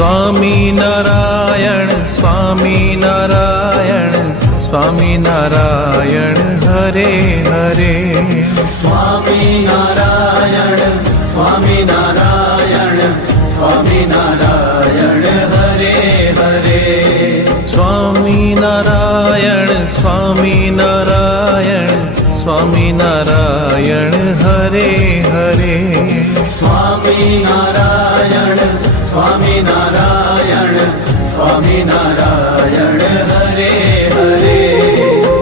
Swami Narayan Swami Narayan Swami Narayan Hare Hare Swami Narayan Swami Narayan Swami Narayan Hare Hare Swami Narayan Swami Narayan Swami Narayan Hare Hare Swami Narayan Swami Narayan Swami Narayan Hare Hare.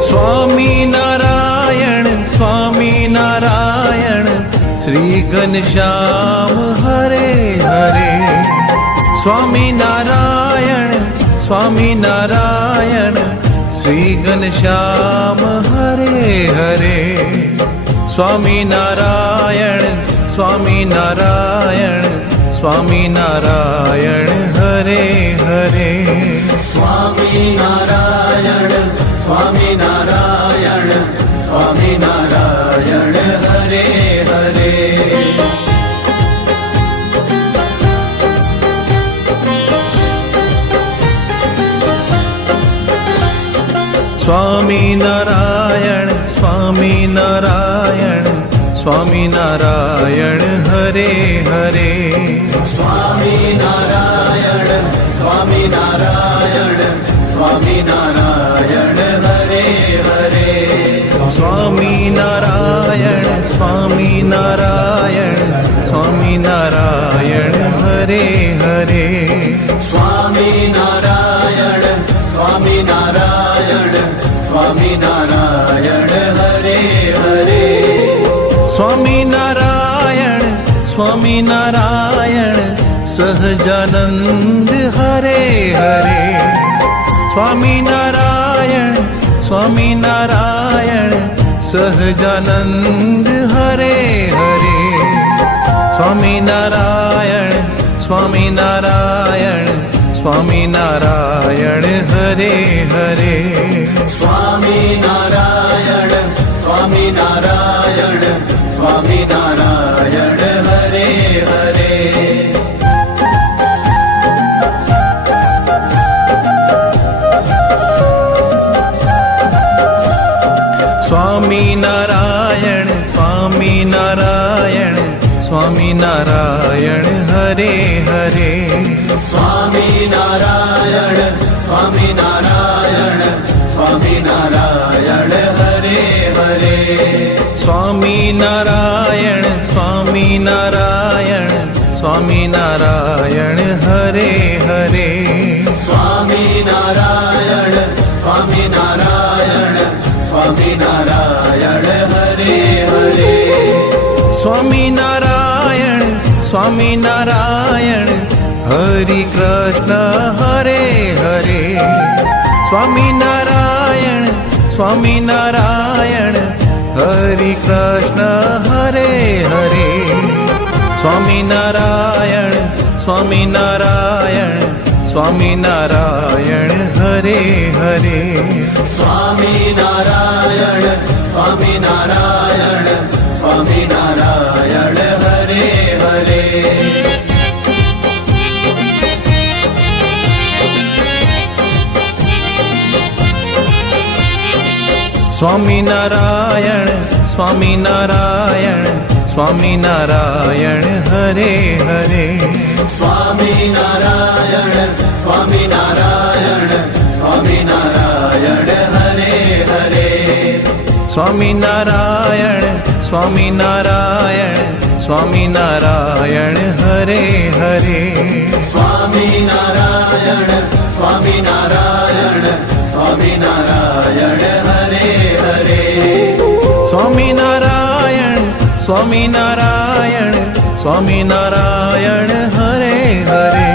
Swami Narayan Swami Narayan Shri Ghanshyam, Hare Hare. Swami Narayan Swami Narayan Shri Ghanshyam, Hare Hare. Swami Narayan Swami Narayan Swami Narayan Hare Hare. Swami Narayan Swami Narayan Swami Narayan Hare Hare. Swami Narayan Swami Narayan. Swami Narayan Hare Hare. Swami Narayan Swami Narayan Swami Narayan Hare Hare. Swami Narayan Swami Narayan Swami Narayan Hare Hare Swami Narayan, Sahajanand, Hare Hare. Swami Narayan Swami Narayan, Sahajanand, Hare Hare. Swami Narayan Swami Narayan Swami Narayan, Hare Hare. Swami Narayan, Swami Swami Narayan Hare Hare. Swami Narayan Swami Narayan Swami Narayan Hare Hare. Swami Narayan Swami Narayan Swami Narayan Hare Hare. Swami Narayan Hari Krishna, Hare Hare. Swami Narayan Swami Narayan, Hare Krishna, Hare Hare. Swami Narayan Swami Narayan Swami Narayan, Hare Hare. Swami Narayan Swami Narayan Swami Narayan Swami Narayan Swami Narayan Swami Narayan Hare Hare Swami Narayan Swami Narayan Swami Narayan Hare Hare Swami Narayan Swami Narayan Swami Narayan Hare Hare Swami Narayan Swami Swami Narayan Swami Narayan Swami Narayan Hare Hare.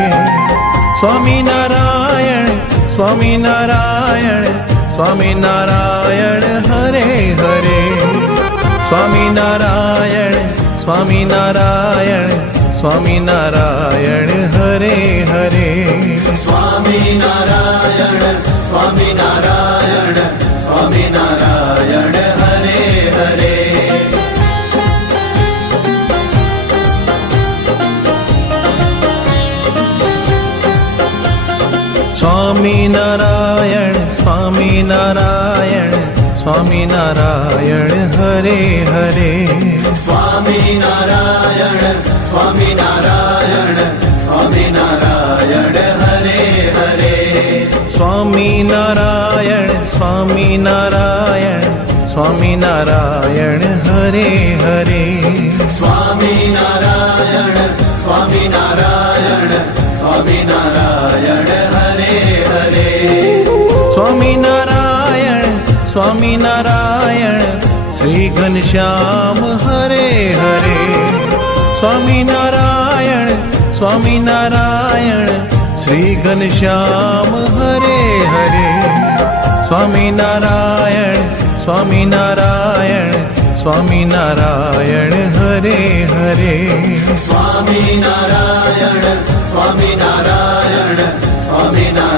Swami Narayan Swami Narayan Swami Narayan Hare Hare. Swami Narayan Swami Narayan Swami Narayan Hare Hare. Swami Narayan Swaminarayan Hare Hare. Swaminarayan Swami Narayan Hare Hare. Swaminarayan Swami Narayan Hare Hare. Swaminarayan Swaminarayan Swaminarayan Shri Ghanshyam Hare Hare. Swaminarayan Swaminarayan Shri Ghanshyam Hare Hare. Swaminarayan Swaminarayan Swaminarayan Hare Hare. Swaminarayan Swaminarayan